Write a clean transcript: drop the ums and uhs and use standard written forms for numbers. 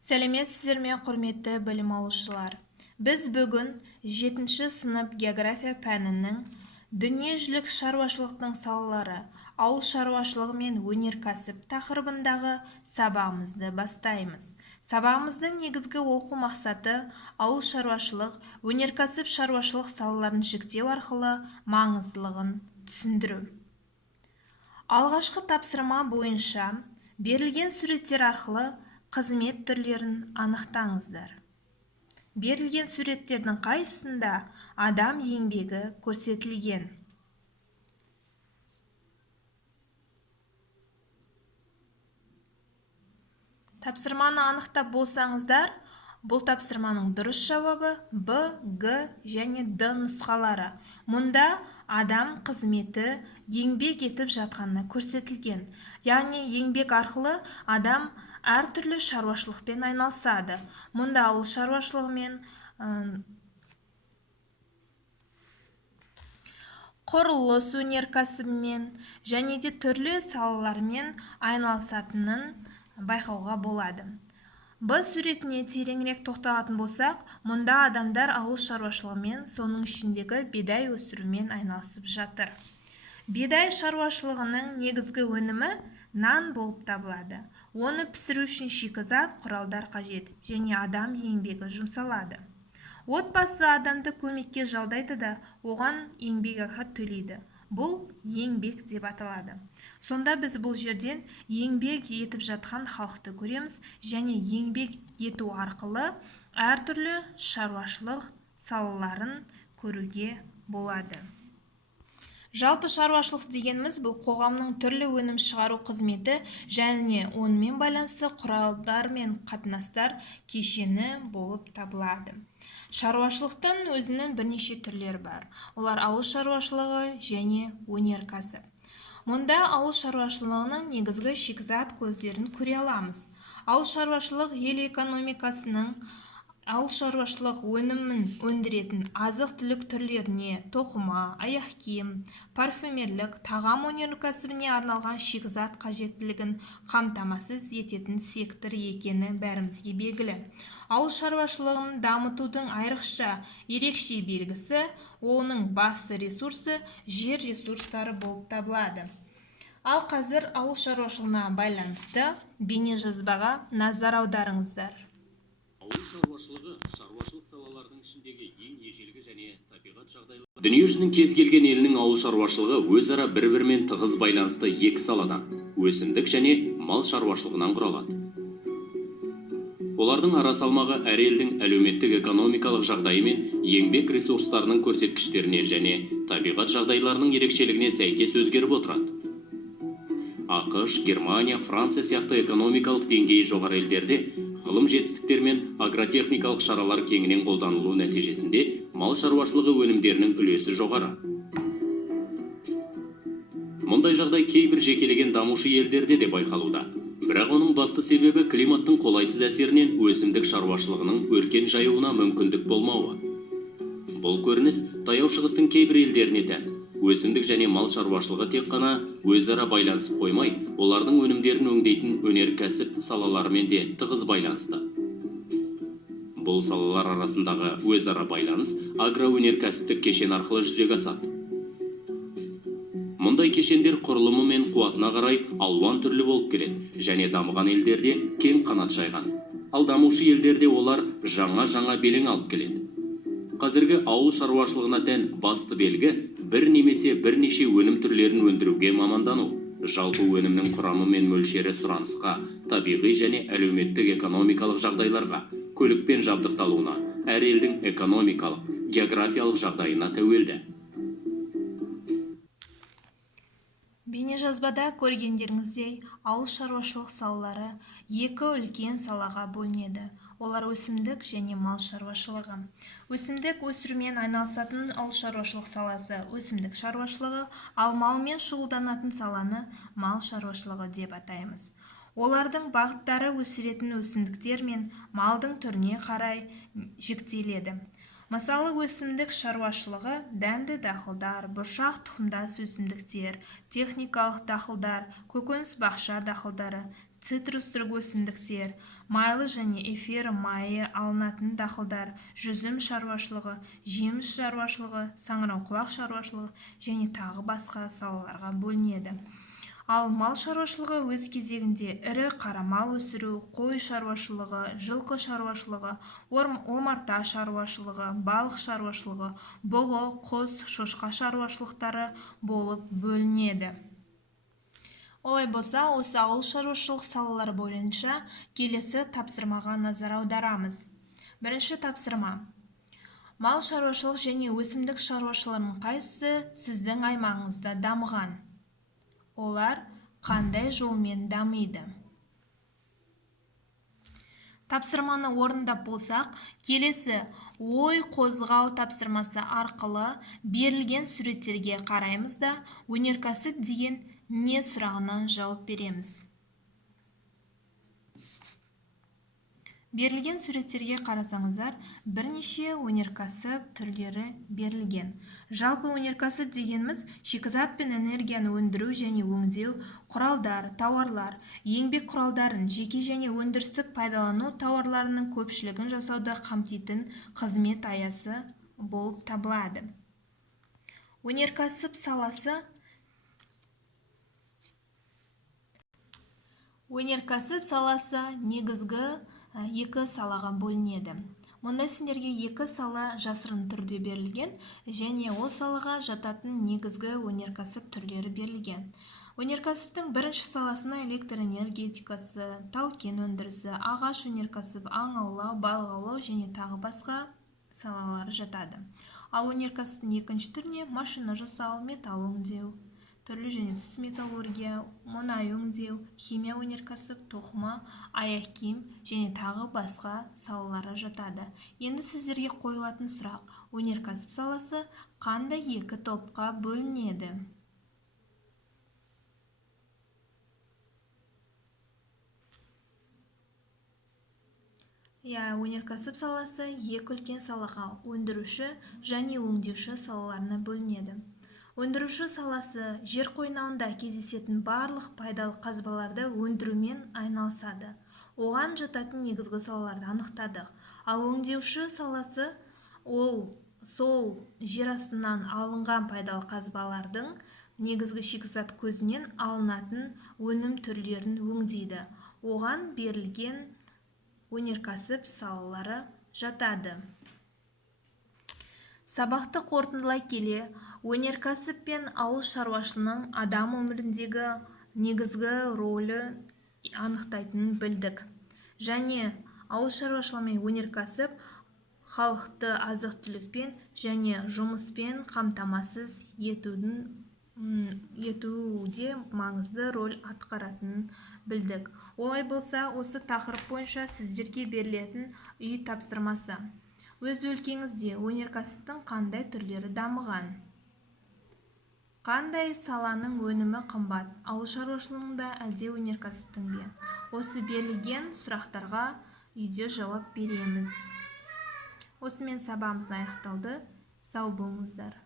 Сәлеметсіздер ме, құрметті білім алушылар. Біз бүгін 7-ші сынып география пәнінің дүниежүзілік шаруашылықтың салалары, ауыл шаруашылығы мен өнеркәсіп тақырыбындағы сабағымызды бастаймыз. Сабағымыздың негізгі оқу мақсаты ауыл шаруашылық, өнеркәсіп шаруашылық салаларын жіктеу арқылы маңыздылығын түсіндіру. Алғашқы тапсырма бойынша берілген суреттер арқылы қызмет түрлерін анықтаңыздар. Берілген суреттердің қайсысында адам еңбегі көрсетілген? Тапсырманы анықтап болсаңыздар, бұл тапсырманың дұрыс жауабы Б, Г және Д нұсқалары. Мұнда адам қызметі еңбек етіп жатқаны көрсетілген. Яғни еңбек арқылы адам әртүрлі шаруашылықпен айналысады. Мұнда ауыл шаруашылығымен, құрылыс өнеркәсібімен және де түрлі салалармен айналысатынын байқауға болады. Б суретіне тереңірек тоқталатын болсақ, мұнда адамдар ауыл шаруашылығымен, соның ішіндегі бидай өсірумен айналысып жатыр. Бидай шаруашылығының негізгі өнімі нан болып табылады. Оны пісіру үшін шикізат, құралдар қажет және адам еңбегі жұмсалады. Отбасы адамды көмекке жалдайды да, оған еңбекақы төлейді. Бұл еңбек деп аталады. Сонда біз бұл жерден еңбек етіп жатқан халықты көреміз және еңбек ету арқылы әртүрлі шаруашылық салаларын көруге болады. Жалпы шаруашылық дегеніміз бұл қоғамның түрлі өнім шығару қызметі және онымен байланысты құралдар мен қатынастар кешені болып табылады. Шаруашылықтың өзінің бірнеше түрлері бар. Олар ауыл шаруашылығы және өнеркәсіп. Мұнда ауыл шаруашылығының негізгі шикізат көздерін көре аламыз. Ауыл шаруашылық ел экономикасының ауыл шаруашылық өнімін өндіретін азық-түлік түрлеріне, тоқыма, аяқ киім, парфюмерлік, тағам өнеркәсібіне арналған шикізат қажеттілігін қамтамасыз ететін сектор екені бәрімізге белгілі. Ауыл шаруашылығын дамытудың айрықша ерекше белгісі, оның басты ресурсы жер ресурстары болып табылады. Ал қазір ауыл шаруашылығына байланысты бейнежазбаға назар аударыңыздар. Ауыл шаруашылығы шаруашылық салалардың ішіндегі ең ежелгі және табиғат жағдайлары. Дүниежүзінің кез келген елінің ауыл шаруашылығы өзара бір-бірімен тығыз байланысты екі саладан, өсімдік және мал шаруашылығынан құралады. Олардың ара салмағы әр елдің әлеуметтік экономикалық жағдайы мен еңбек ресурстарының көрсеткіштеріне және табиғат жағдайларының ерекшелігіне сәйкес өзгеріп отырады. ақш, Германия, Франция сияқты экономикалық деңгейі жоғары елдерде ғылым жетістіктер мен агротехникалық шаралар кеңінен қолданылу нәтижесінде мал шаруашылығы өнімдерінің үлесі жоғары. Мұндай жағдай кейбір жекелеген дамушы елдерде де байқалуда. Бірақ оның басты себебі климаттың қолайсыз әсерінен өсімдік шаруашылығының өркен жаюына мүмкіндік болмауы. Бұл көрініс таяу шығыстың кейбір елдеріне тән. Өсімдік және мал шаруашылығы тек қана өзара байланысып қоймай, олардың өнімдерін өңдейтін өнеркәсіп салаларымен де тығыз байланысты. Бұл салалар арасындағы өзара байланыс агроөнеркәсіптік кешен арқылы жүзеге асады. Мұндай кешендер құрылымы мен қуатына қарай алуан түрлі болып келеді және дамыған елдерде кең қанат жайған. Ал дамушы елдерде олар жаңа белең алып келеді. Қазіргі ауыл шаруашылығына тән басты белгі бір немесе бірнеше өнім түрлерін өндіруге мамандану. Жалпы өнімнің құрамы мен мөлшері сұранысқа, табиғи және әлеуметтік экономикалық жағдайларға, көлікпен жабдықталуына, әр елдің экономикалық, географиялық жағдайына тәуелді. Бейнежазбада көргендеріңіздей ауыл шаруашылық салалары екі үлкен салаға бөлінеді. Олар өсімдік және мал шаруашылығы. Өсімдік өсірумен айналысатын ауыл шаруашылық саласы өсімдік шаруашылығы, ал малмен шұғылданатын саланы мал шаруашылығы деп атаймыз. Олардың бағыттары өсіретін өсімдіктер мен малдың түріне қарай жіктеледі. Мысалы, өсімдік шаруашылығы дәнді дақылдар, бұршақ тұқымдас өсімдіктер, техникалық дақылдар, көкөніс бақша дақылдары, цитрустық өсімдіктер, майлы және эфир майы алынатын дақылдар, жүзім шаруашылығы, жеміс шаруашылығы, саңырауқұлақ шаруашылығы және тағы басқа салаларға бөлінеді. Ал мал шаруашылығы өз кезегінде ірі қара мал өсіру, қой шаруашылығы, жылқы шаруашылығы, омарта шаруашылығы, балық шаруашылығы, бұғы, құс, шошқа шаруашылықтары болып бөлінеді. Олай болса, осы ауыл шаруашылық салалары бойынша келесі тапсырмаға назар аударамыз. Бірінші тапсырма. Мал шаруашылық және өсімдік шаруашылығының қайсысы сіздің аймағыңызда дамыған? Олар қандай жолмен дамиды? Тапсырманы орындап болсақ, келесі ой қозғау тапсырмасы арқылы берілген суреттерге қараймыз да өнеркәсіп деген не сұрағына жауап береміз. Берілген суреттерге қарасаңыздар, бірнеше өнеркәсіп түрлері берілген. Жалпы өнеркәсіп дегеніміз шикізат пен энергияны өндіру және өңдеу, құралдар, тауарлар, еңбек құралдарын, жеке және өндірістік пайдалану тауарларының көпшілігін жасауды қамтитын қызмет аясы болып табылады. Өнеркәсіп саласы негізгі екі салаға бөлінеді. Мұнда сендерге екі сала жасырын түрде берілген және ол салаға жататын негізгі өнеркәсіп түрлері берілген. Өнеркәсіптің бірінші саласына электр энергетикасы, тау-кен өндірісі, ағаш өнеркәсіп, аң аулау, балық аулау және тағы басқа салалары жатады. Ал өнеркәсіптің екінші түріне машина жасау, металл өңдеу, түрлі және түсті металлургия, мұнай өңдеу, химия өнеркәсіп, тоқыма, аяқ киім және тағы басқа салалары жатады. Енді сіздерге қойылатын сұрақ: өнеркәсіп саласы қандай екі топқа бөлінеді? Өнеркәсіп саласы екі үлкен салаға, өндіруші және өңдеуші салаларына бөлінеді. Өндіруші саласы жер қойнауында кездесетін барлық пайдалы қазбаларды өндірумен айналысады. Оған жататын негізгі салаларды анықтадық. Ал өңдеуші саласы сол жер астынан алынған пайдалы қазбалардың негізгі шикізат көзінен алынатын өнім түрлерін өңдейді. Оған берілген өнеркәсіп салалары жатады. Сабақты қорытындылай келе, өнеркәсіп пен ауыл шаруашылығының адам өміріндегі негізгі рөлі анықтайтынын білдік. Және ауыл шаруашылығы мен өнеркәсіп халықты азық-түлікпен және жұмыспен қамтамасыз етуде маңызды рөл атқаратынын білдік. Олай болса, осы тақырып бойынша сіздерге берілетін үй тапсырмасы: өз өлкеңізде өнеркәсіптің қандай түрлері дамыған? Қандай саланың өнімі қымбат? Ауыл шаруашылығының ба, әлде өнеркәсіптің бе? Осы берілген сұрақтарға үйде жауап береміз. Осымен сабағымыз аяқталды. Сау болыңыздар.